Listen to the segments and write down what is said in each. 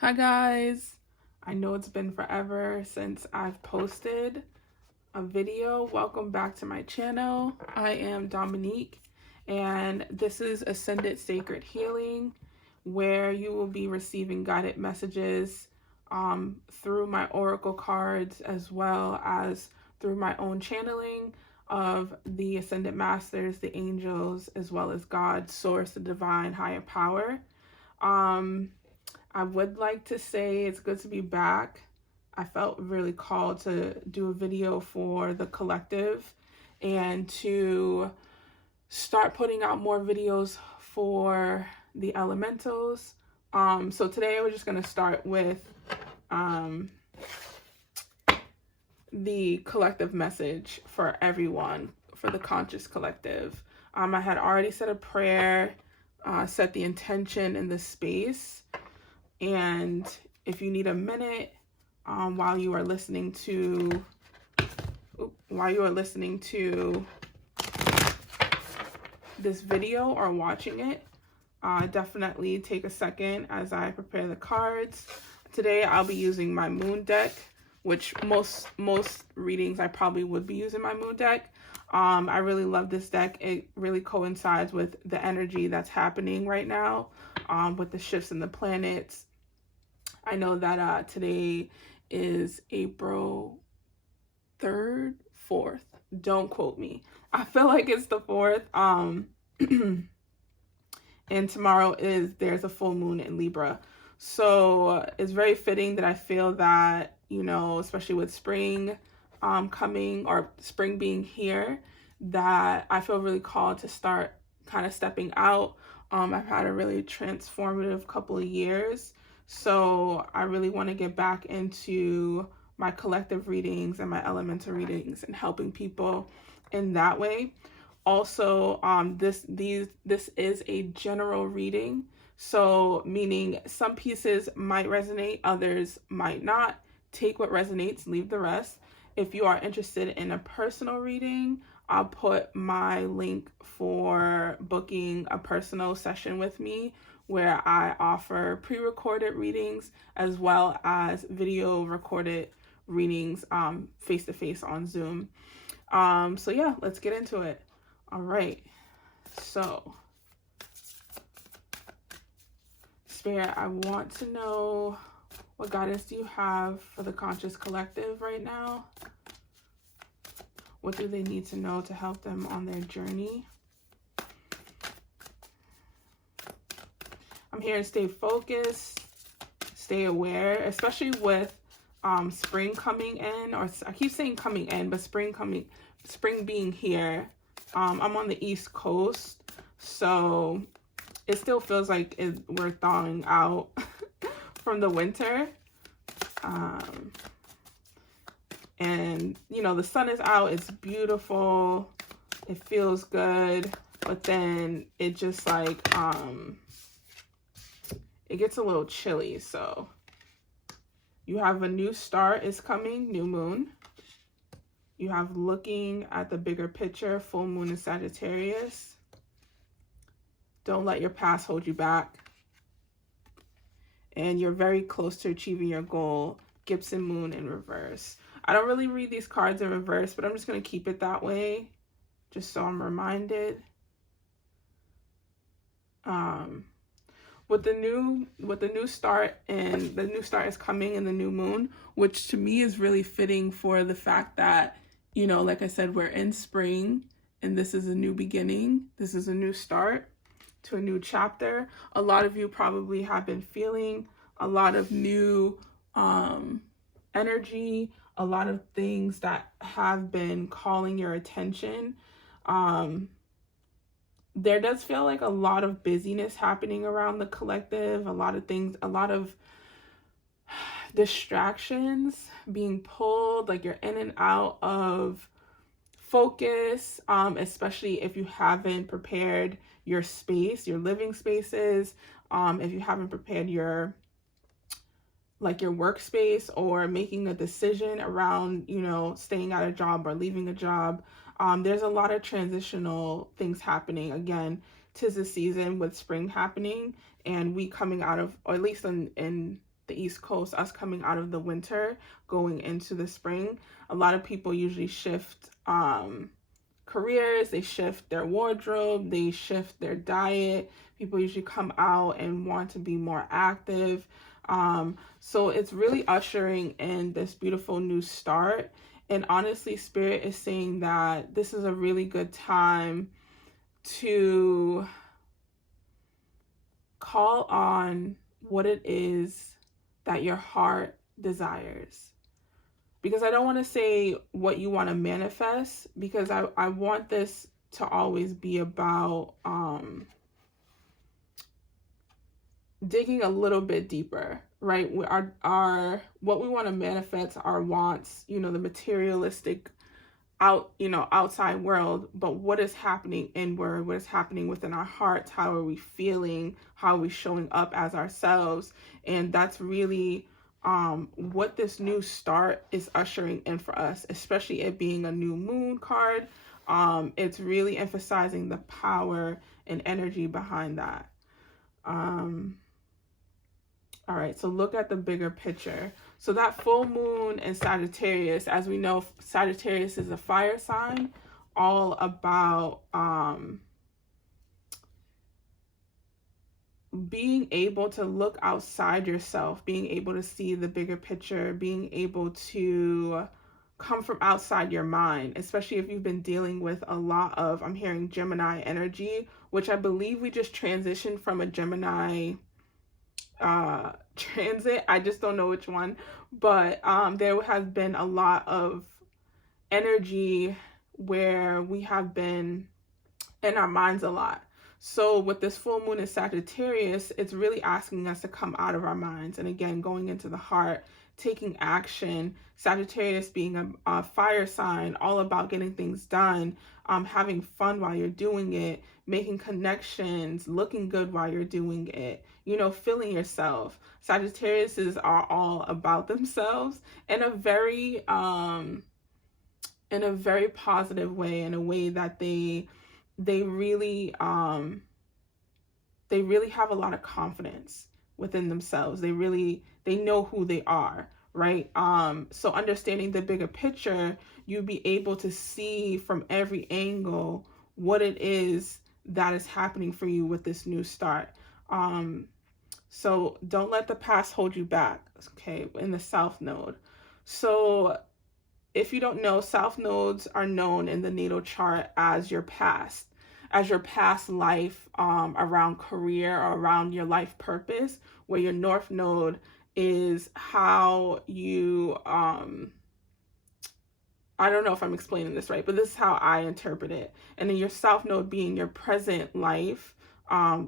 Hi guys, I know it's been forever since I've posted a video. Welcome back to my channel. I am Dominique and this is Ascended Sacred Healing, where you will be receiving guided messages through my oracle cards as well as through my own channeling of the Ascended Masters, the angels, as well as God, Source, the divine higher power. I would like to say it's good to be back. I felt really called to do a video for the collective and to start putting out more videos for the elementals. So today we're just going to start with the collective message for everyone, for the conscious collective. I had already said a prayer, set the intention in the space. And if you need a minute while you are listening to this video or watching it, definitely take a second as I prepare the cards. Today I'll be using my moon deck, which most readings I probably would be using my moon deck. I really love this deck. It really coincides with the energy that's happening right now with the shifts in the planets. I know that today is April 3rd, 4th. Don't quote me. I feel like it's the 4th. And tomorrow there's a full moon in Libra. So it's very fitting that I feel that, you know, especially with spring coming or spring being here, that I feel really called to start kind of stepping out. I've had a really transformative couple of years. So I really want to get back into my collective readings and my elemental readings and helping people in that way. Also, this is a general reading. So meaning some pieces might resonate, others might not. Take what resonates, leave the rest. If you are interested in a personal reading, I'll put my link for booking a personal session with me, where I offer pre-recorded readings as well as video recorded readings face-to-face on Zoom. So yeah, let's get into it. All right, so Spirit, I want to know, what guidance do you have for the conscious collective right now? What do they need to know to help them on their journey? I'm here to stay focused, stay aware, especially with spring coming in, or I keep saying coming in, but spring being here. I'm on the East Coast, so it still feels like we're thawing out from the winter. And, you know, the sun is out, it's beautiful, it feels good, but then it just like, it gets a little chilly. So you have a new start is coming, new moon. You have looking at the bigger picture, full moon in Sagittarius. Don't let your past hold you back. And you're very close to achieving your goal, Gibson moon in reverse. I don't really read these cards in reverse, but I'm just going to keep it that way, just so I'm reminded. With the new start, and the new start is coming in the new moon, which to me is really fitting for the fact that, you know, like I said, we're in spring and this is a new beginning. This is a new start to a new chapter. A lot of you probably have been feeling a lot of new energy, a lot of things that have been calling your attention. There does feel like a lot of busyness happening around the collective, a lot of things, a lot of distractions being pulled, like you're in and out of focus, especially if you haven't prepared your space, your living spaces, if you haven't prepared your workspace, or making a decision around, you know, staying at a job or leaving a job. There's a lot of transitional things happening. Again, 'tis the season with spring happening and we coming out of, or at least in the East Coast, us coming out of the winter, going into the spring, a lot of people usually shift careers, they shift their wardrobe, they shift their diet. People usually come out and want to be more active. So it's really ushering in this beautiful new start. And honestly, Spirit is saying that this is a really good time to call on what it is that your heart desires. Because I don't want to say what you want to manifest, because I want this to always be about digging a little bit deeper, right? Our what we want to manifest, our wants, the materialistic outside world, but what is happening inward, what is happening within our hearts, how are we feeling, how are we showing up as ourselves. And that's really what this new start is ushering in for us, especially it being a new moon card. It's really emphasizing the power and energy behind that. All right, so look at the bigger picture. So that full moon in Sagittarius, as we know, Sagittarius is a fire sign, all about being able to look outside yourself, being able to see the bigger picture, being able to come from outside your mind, especially if you've been dealing with a lot of, I'm hearing Gemini energy, which I believe we just transitioned from a Gemini transit. I just don't know which one, but there has been a lot of energy where we have been in our minds a lot. So with this full moon in Sagittarius, it's really asking us to come out of our minds. And again, going into the heart, taking action. Sagittarius being a fire sign, all about getting things done, having fun while you're doing it, making connections, looking good while you're doing it, feeling yourself. Sagittariuses are all about themselves in a very positive way, in a way that they really have a lot of confidence within themselves. They know who they are, right? So understanding the bigger picture, you'll be able to see from every angle what it is that is happening for you with this new start. So don't let the past hold you back, okay, in the South Node. So if you don't know, South Nodes are known in the natal chart as your past life, around career or around your life purpose, where your North Node is how you, I don't know if I'm explaining this right, but this is how I interpret it. And then your South Node being your present life,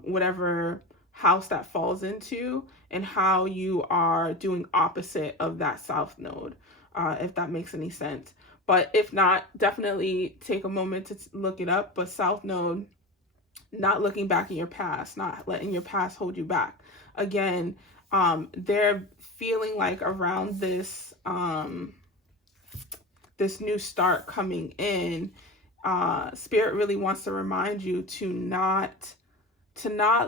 whatever house that falls into, and how you are doing opposite of that South Node, if that makes any sense. But if not, definitely take a moment to look it up. But South Node, not looking back in your past, not letting your past hold you back. Again, they're feeling like around this this new start coming in, Spirit really wants to remind you to not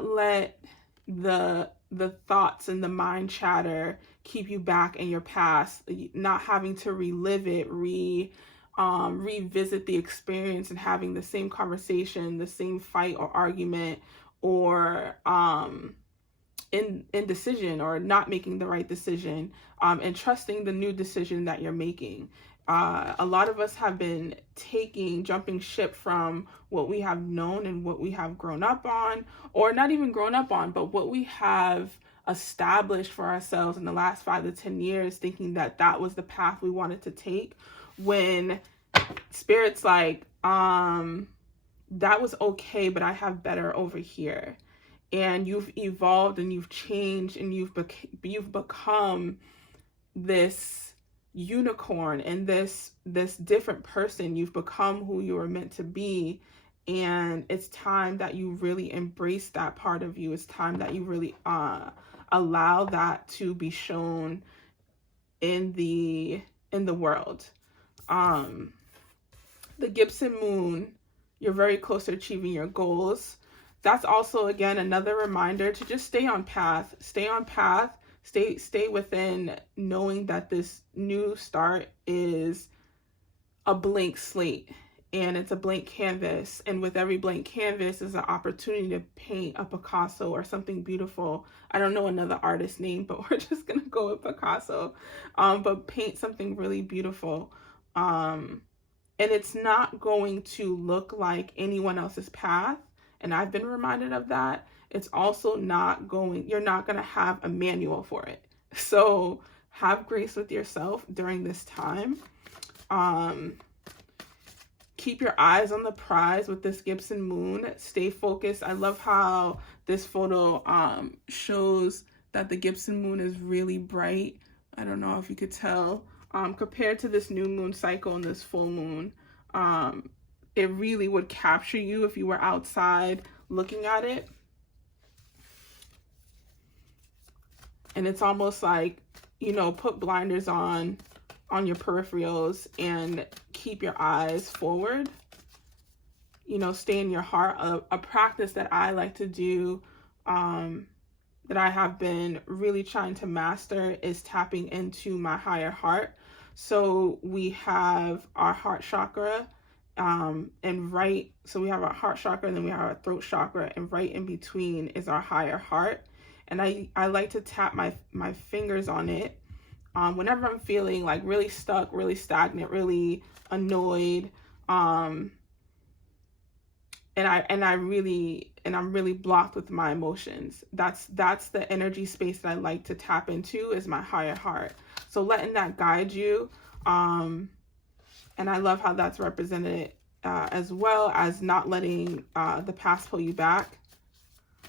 let the thoughts and the mind chatter keep you back in your past, not having to relive it, revisit the experience and having the same conversation, the same fight or argument, or indecision or not making the right decision, and trusting the new decision that you're making. A lot of us have been jumping ship from what we have known and what we have grown up on, or not even grown up on, but what we have established for ourselves in the last 5 to 10 years, thinking that that was the path we wanted to take, when Spirit's like, that was okay, but I have better over here. And you've evolved and you've changed and you've become this unicorn and this different person. You've become who you were meant to be, and it's time that you really embrace that part of you. It's time that you really allow that to be shown in the world. The Gibson moon, you're very close to achieving your goals. That's also, again, another reminder to just stay on path, Stay within, knowing that this new start is a blank slate, and it's a blank canvas, and with every blank canvas is an opportunity to paint a Picasso or something beautiful. I don't know another artist name, but we're just gonna go with Picasso. But paint something really beautiful. And it's not going to look like anyone else's path, and I've been reminded of that. It's also not going, you're not going to have a manual for it. So have grace with yourself during this time. Keep your eyes on the prize with this Gibson moon. Stay focused. I love how this photo shows that the Gibson moon is really bright. I don't know if you could tell. Compared to this new moon cycle and this full moon, it really would capture you if you were outside looking at it. And it's almost like, you know, put blinders on your peripherals and keep your eyes forward. You know, stay in your heart. A practice that I like to do, that I have been really trying to master, is tapping into my higher heart. So we have our heart chakra, so we have our heart chakra, and then we have our throat chakra, and right in between is our higher heart. And I like to tap my fingers on it whenever I'm feeling like really stuck, really stagnant, really annoyed, and I'm really blocked with my emotions. That's the energy space that I like to tap into, is my higher heart. So letting that guide you, and I love how that's represented, as well as not letting the past pull you back.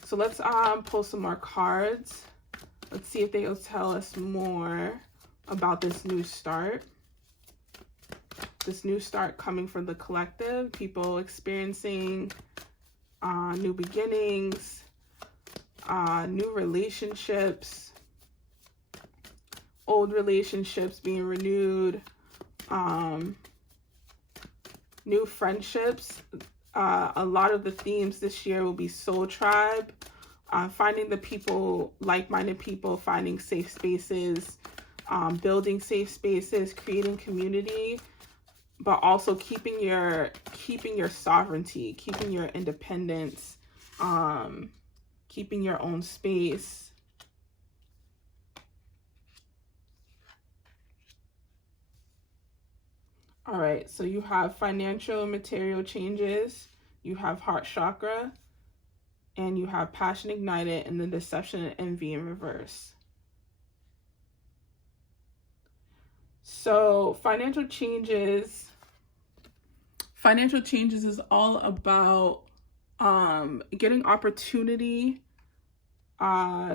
So let's pull some more cards. Let's see if they will tell us more about this new start. This new start coming from the collective, people experiencing new beginnings, new relationships, old relationships being renewed, new friendships. A lot of the themes this year will be soul tribe, finding the people, like-minded people, finding safe spaces, building safe spaces, creating community, but also keeping your sovereignty, keeping your independence, keeping your own space. All right, so you have financial and material changes, you have heart chakra, and you have passion ignited, and then deception and envy in reverse. So financial changes is all about getting opportunity,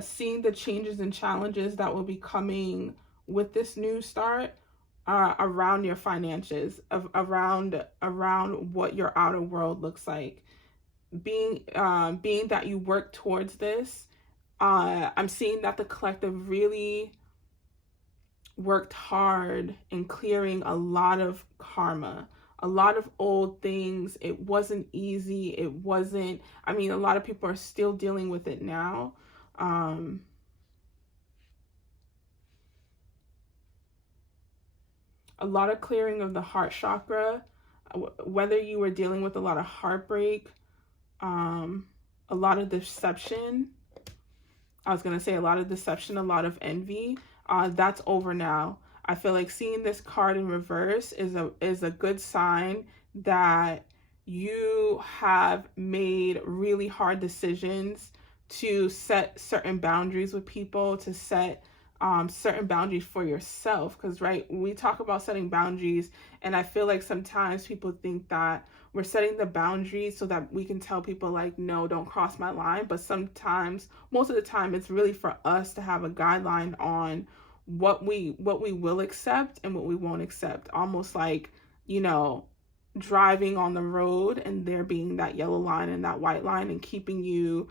seeing the changes and challenges that will be coming with this new start, around your finances, around what your outer world looks like. Being that you work towards this, I'm seeing that the collective really worked hard in clearing a lot of karma, a lot of old things. It wasn't easy. A lot of people are still dealing with it now. A lot of clearing of the heart chakra, whether you were dealing with a lot of heartbreak, a lot of deception. I was going to say a lot of deception, a lot of envy. That's over now. I feel like seeing this card in reverse is a good sign that you have made really hard decisions to set certain boundaries with people, to set certain boundaries for yourself. Because, right, we talk about setting boundaries, and I feel like sometimes people think that we're setting the boundaries so that we can tell people, like, no, don't cross my line. But sometimes, most of the time, it's really for us to have a guideline on what we will accept and what we won't accept. Almost like, you know, driving on the road and there being that yellow line and that white line and keeping you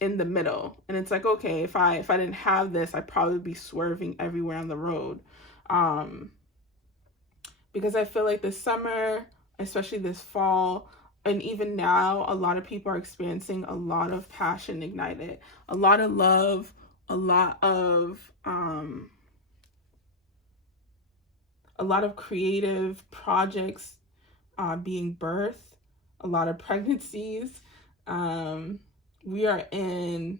in the middle. And it's like, okay, if I didn't have this, I'd probably be swerving everywhere on the road. Because I feel like this summer, especially this fall, and even now, a lot of people are experiencing a lot of passion ignited, a lot of love a lot of creative projects being birthed, a lot of pregnancies. We are in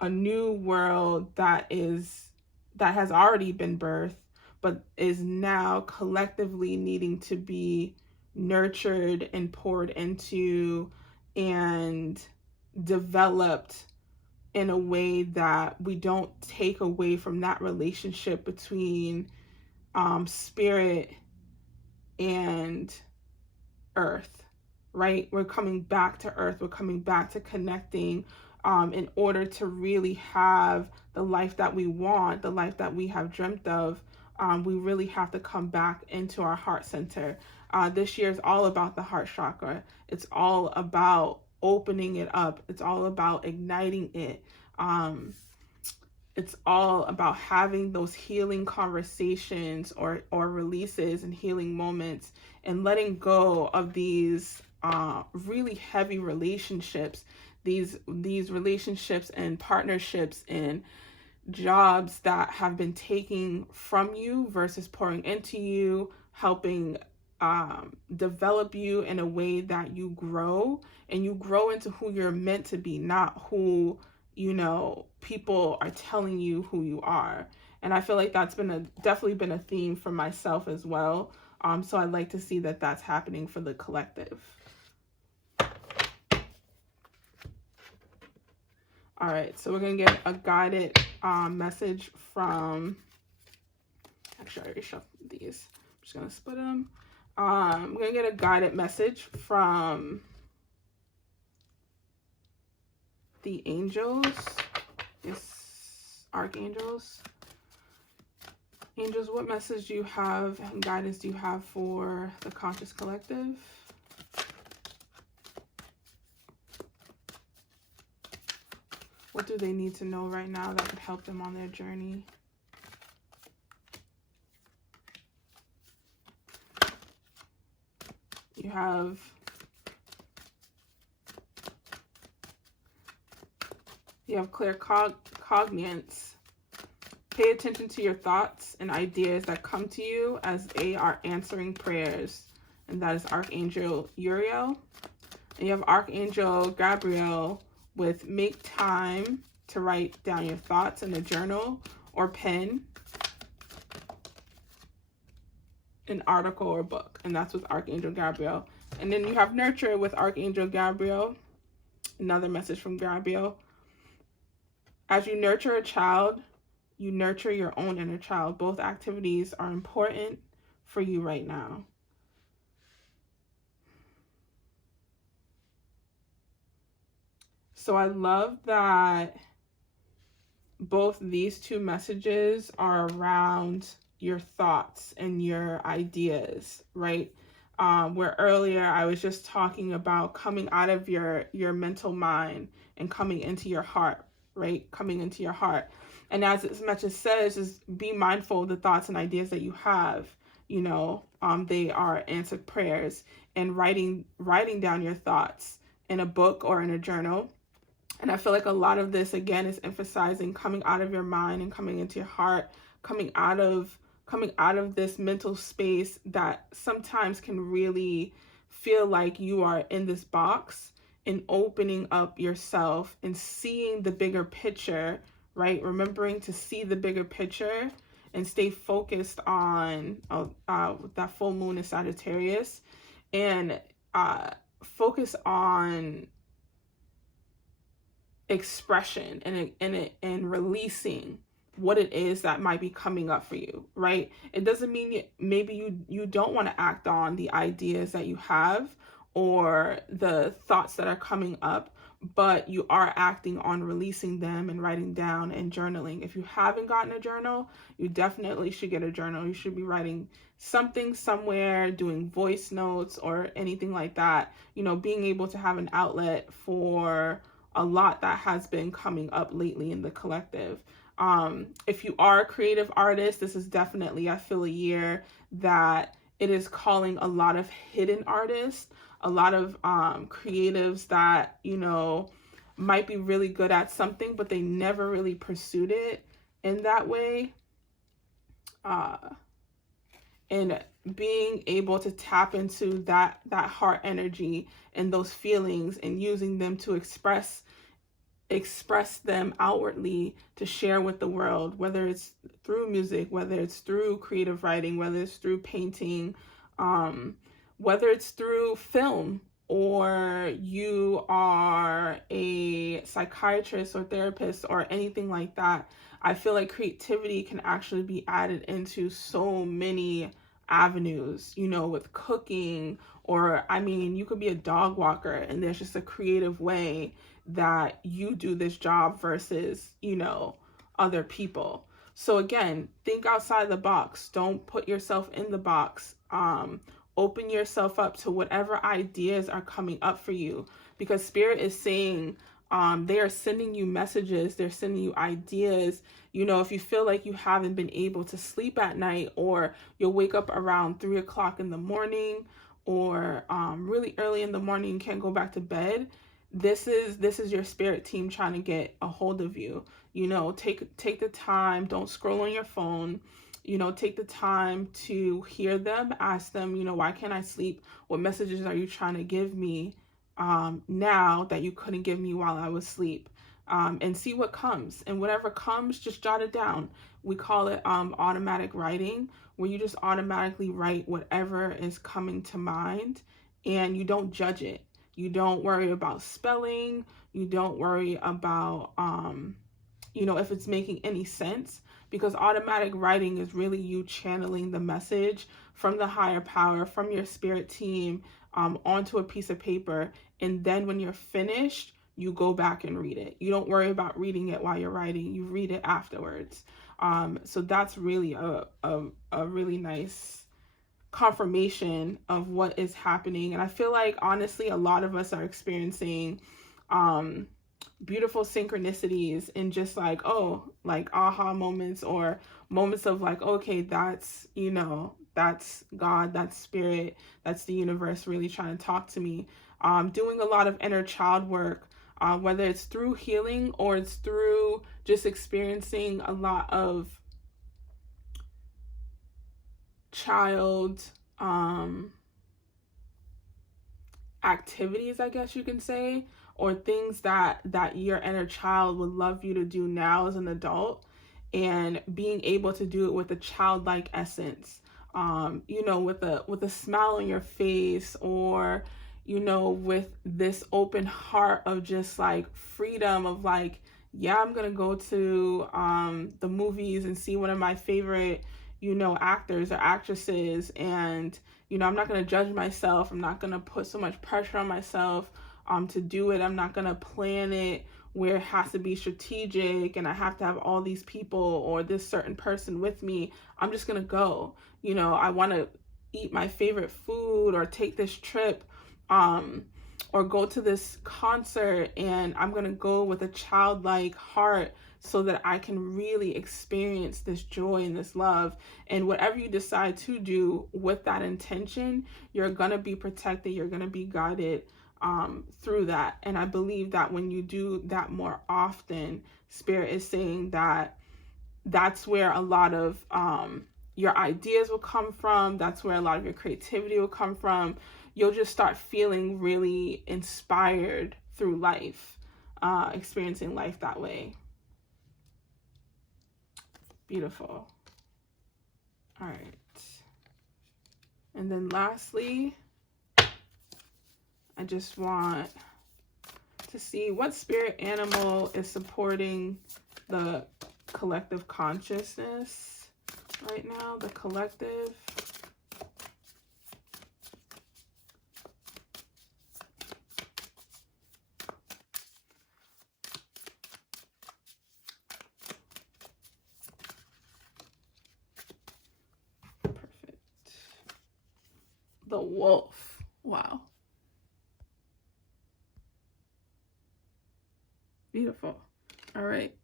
a new world that has already been birthed, but is now collectively needing to be nurtured and poured into and developed in a way that we don't take away from that relationship between spirit and earth, right? We're coming back to earth. We're coming back to connecting in order to really have the life that we want, the life that we have dreamt of. We really have to come back into our heart center. This year is all about the heart chakra. It's all about opening it up. It's all about igniting it. It's all about having those healing conversations or releases and healing moments, and letting go of these really heavy relationships, these relationships and partnerships and jobs that have been taking from you versus pouring into you, helping develop you in a way that you grow, and you grow into who you're meant to be, not who people are telling you who you are. And I feel like that's definitely been a theme for myself as well. So I'd like to see that that's happening for the collective. All right, so we're gonna get a guided message from, actually I already shuffled these. I'm just gonna split them. I'm gonna get a guided message from the angels. Yes, archangels. Angels, what message do you have and guidance do you have for the conscious collective? What do they need to know right now that could help them on their journey? You have clear cognizance. Pay attention to your thoughts and ideas that come to you as they are answering prayers. And that is Archangel Uriel. And you have Archangel Gabriel with make time to write down your thoughts in a journal or pen, an article or book. And that's with Archangel Gabriel. And then you have nurture with Archangel Gabriel. Another message from Gabriel. As you nurture a child, you nurture your own inner child. Both activities are important for you right now. So I love that both these two messages are around your thoughts and your ideas, right? Where earlier I was just talking about coming out of your mental mind and coming into your heart, right? Coming into your heart. And as much as says, is be mindful of the thoughts and ideas that you have. They are answered prayers, and writing down your thoughts in a book or in a journal. And I feel like a lot of this, again, is emphasizing coming out of your mind and coming into your heart, coming out of this mental space that sometimes can really feel like you are in this box, and opening up yourself and seeing the bigger picture, right? Remembering to see the bigger picture and stay focused on that full moon in Sagittarius, and focus on expression and releasing what it is that might be coming up for you, right? It doesn't mean maybe you don't want to act on the ideas that you have or the thoughts that are coming up, but you are acting on releasing them and writing down and journaling. If you haven't gotten a journal, you definitely should get a journal. You should be writing something somewhere, doing voice notes or anything like that, being able to have an outlet for a lot that has been coming up lately in the collective. If you are a creative artist, this is definitely, I feel, a year that it is calling a lot of hidden artists, a lot of creatives that, might be really good at something, but they never really pursued it in that way. And being able to tap into that heart energy and those feelings and using them to express them outwardly to share with the world, whether it's through music, whether it's through creative writing, whether it's through painting, whether it's through film, or you are a psychiatrist or therapist or anything like that. I feel like creativity can actually be added into so many avenues, you know, with cooking, or I mean, you could be a dog walker and there's just a creative way that you do this job versus, you know, other people. So again, think outside the box. Don't put yourself in the box. Open yourself up to whatever ideas are coming up for you, because Spirit is saying, they are sending you messages, they're sending you ideas. You know, if you feel like you haven't been able to sleep at night, or you'll wake up around 3 o'clock in the morning, or really early in the morning, you can't go back to bed, this is your spirit team trying to get a hold of you. You know, take the time, don't scroll on your phone. You know, take the time to hear them, ask them, you know, why can't I sleep? What messages are you trying to give me now that you couldn't give me while I was asleep? And see what comes. And whatever comes, just jot it down. We call it automatic writing, where you just automatically write whatever is coming to mind and you don't judge it. You don't worry about spelling. You don't worry about, you know, if it's making any sense, because automatic writing is really you channeling the message from the higher power, from your spirit team, onto a piece of paper. And then when you're finished, you go back and read it. You don't worry about reading it while you're writing. You read it afterwards. So that's really a really nice confirmation of what is happening. And I feel like, honestly, a lot of us are experiencing beautiful synchronicities and just like, oh, like aha moments, or moments of like, okay, that's, you know, that's God, that's spirit, that's the universe really trying to talk to me. Doing a lot of inner child work, whether it's through healing or it's through just experiencing a lot of child activities, I guess you can say, or things that your inner child would love you to do now as an adult, and being able to do it with a childlike essence, you know, with a smile on your face, or, you know, with this open heart of just like freedom of like, yeah, I'm gonna go to the movies and see one of my favorite, you know, actors or actresses, and, you know, I'm not going to judge myself. I'm not going to put so much pressure on myself to do it. I'm not going to plan it where it has to be strategic and I have to have all these people or this certain person with me. I'm just going to go. You know, I want to eat my favorite food or take this trip, or go to this concert, and I'm going to go with a childlike heart so that I can really experience this joy and this love. And whatever you decide to do with that intention, you're going to be protected. You're going to be guided through that. And I believe that when you do that more often, Spirit is saying that that's where a lot of your ideas will come from. That's where a lot of your creativity will come from. You'll just start feeling really inspired through life, experiencing life that way. Beautiful. All right. And then lastly, I just want to see what spirit animal is supporting the collective consciousness right now, the collective. The wolf. Wow. Beautiful. All right.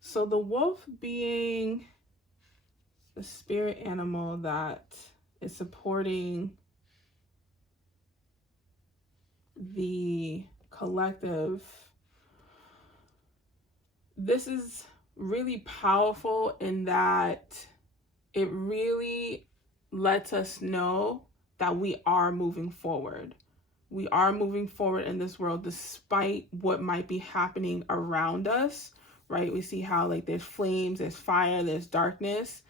So the wolf being the spirit animal that is supporting the collective, this is really powerful in that it really lets us know that we are moving forward. We are moving forward in this world despite what might be happening around us, right? We see how like there's flames, there's fire, there's darkness.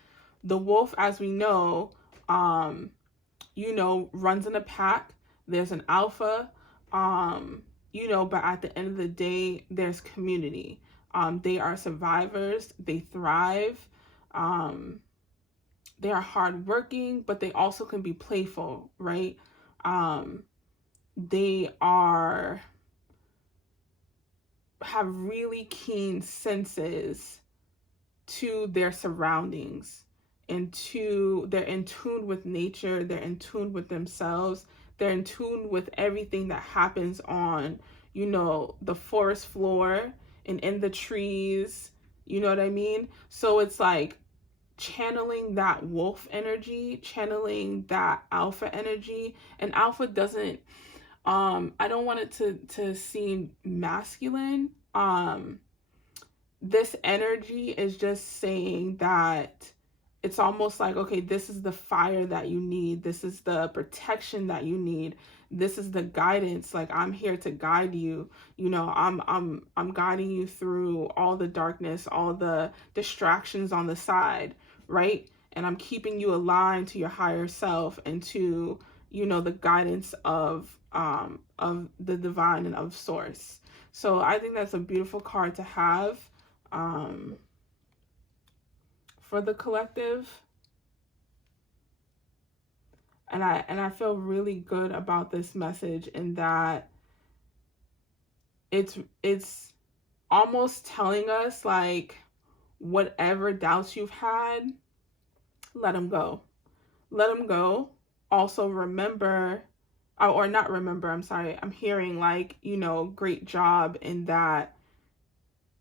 The wolf, as we know, runs in a pack. There's an alpha, but at the end of the day, there's community. They are survivors. They thrive. They are hardworking, but they also can be playful, right? They have really keen senses to their surroundings, and they're in tune with nature, they're in tune with themselves, they're in tune with everything that happens on, the forest floor and in the trees, you know what I mean? So it's like channeling that wolf energy, channeling that alpha energy. And alpha doesn't, I don't want it to seem masculine. This energy is just saying that it's almost like, okay, this is the fire that you need. This is the protection that you need. This is the guidance. Like, I'm here to guide you. I'm guiding you through all the darkness, all the distractions on the side, right? And I'm keeping you aligned to your higher self and to, the guidance of the divine and of source. So I think that's a beautiful card to have for the collective. And I feel really good about this message in that it's almost telling us, like, whatever doubts you've had, let them go. Let them go. Also remember, or not remember, I'm sorry, I'm hearing like, great job in that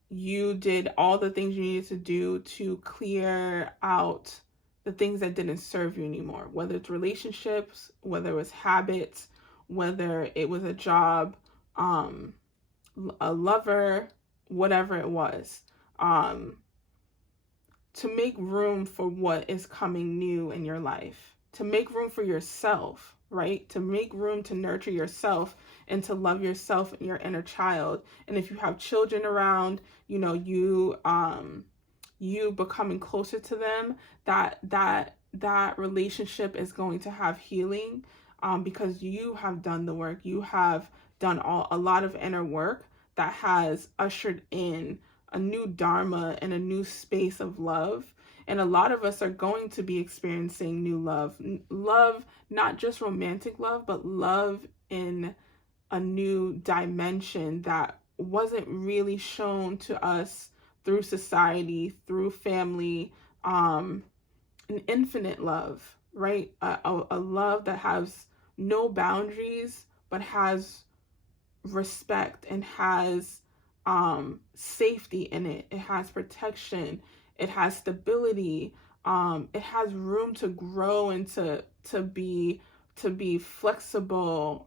you did all the things you needed to do to clear out the things that didn't serve you anymore, whether it's relationships, whether it was habits, whether it was a job, a lover, whatever it was, to make room for what is coming new in your life, to make room for yourself, right? To make room to nurture yourself and to love yourself and your inner child. And if you have children around, you becoming closer to them, that relationship is going to have healing, because you have done the work. You have done a lot of inner work that has ushered in a new dharma and a new space of love. And a lot of us are going to be experiencing new love, not just romantic love, but love in a new dimension that wasn't really shown to us through society, through family, an infinite love, right? A love that has no boundaries, but has respect and has safety in it. It has protection. It has stability. It has room to grow and to be flexible,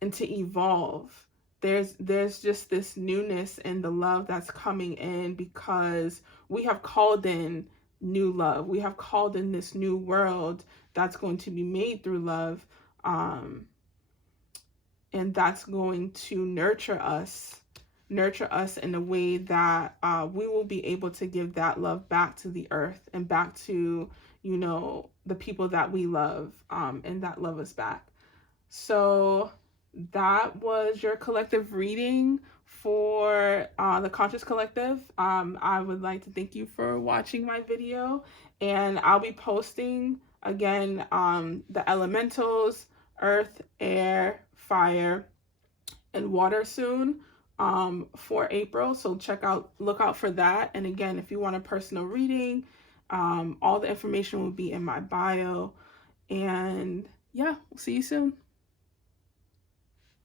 and to evolve. There's just this newness in the love that's coming in because we have called in new love. We have called in this new world that's going to be made through love. And that's going to nurture us in a way that we will be able to give that love back to the earth and back to, the people that we love, and that love us back. So that was your collective reading for the Conscious Collective. I would like to thank you for watching my video, and I'll be posting again the elementals, earth, air, fire, and water soon for April. So look out for that. And again, if you want a personal reading, all the information will be in my bio. And yeah, we'll see you soon.